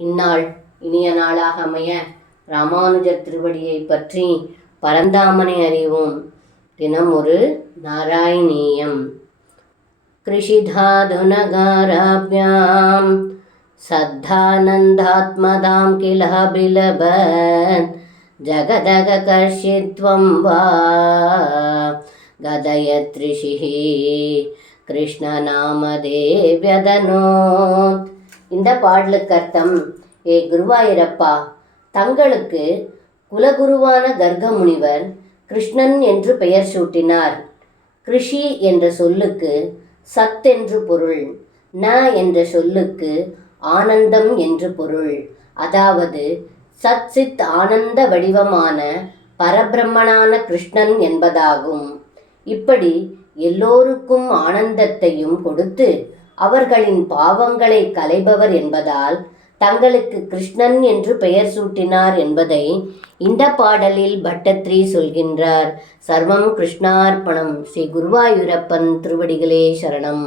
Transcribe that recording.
இந்நாள் இனிய நாளாக அமைய ராமானுஜர் திருவடியை பற்றி பரந்தாமனை அறிவோம். தினம் ஒரு நாராயணீயம். கிருஷிதாதுனகாராப்யாம் சத்தானந்தாத்மதாம் கிலபிலபன் ஜகதகர்ஷித்வம் வா கதயத்ரிஷிஹி கிருஷ்ணநாமதேவ்யதனோத். இந்த பாடலுக்கு அர்த்தம்: ஏ குருவாயூரப்பா, தங்களுக்கு குலகுருவான கர்க முனிவர் கிருஷ்ணன் என்று பெயர் சூட்டினார். கிருஷி என்ற சொல்லுக்கு சத் என்று பொருள், ந என்ற சொல்லுக்கு ஆனந்தம் என்று பொருள். அதாவது சத் சித் ஆனந்த வடிவமான பரபிரம்மனான கிருஷ்ணன் என்பதாகும். இப்படி எல்லோருக்கும் ஆனந்தத்தையும் கொடுத்து அவர்களின் பாவங்களை களைபவர் என்பதால் தங்களுக்கு கிருஷ்ணன் என்று பெயர் சூட்டினார் என்பதை இந்த பாடலில் பட்டத்ரி சொல்கின்றார். சர்வம் கிருஷ்ணார்ப்பணம். ஸ்ரீ குருவாயூரப்பன் திருவடிகளே சரணம்.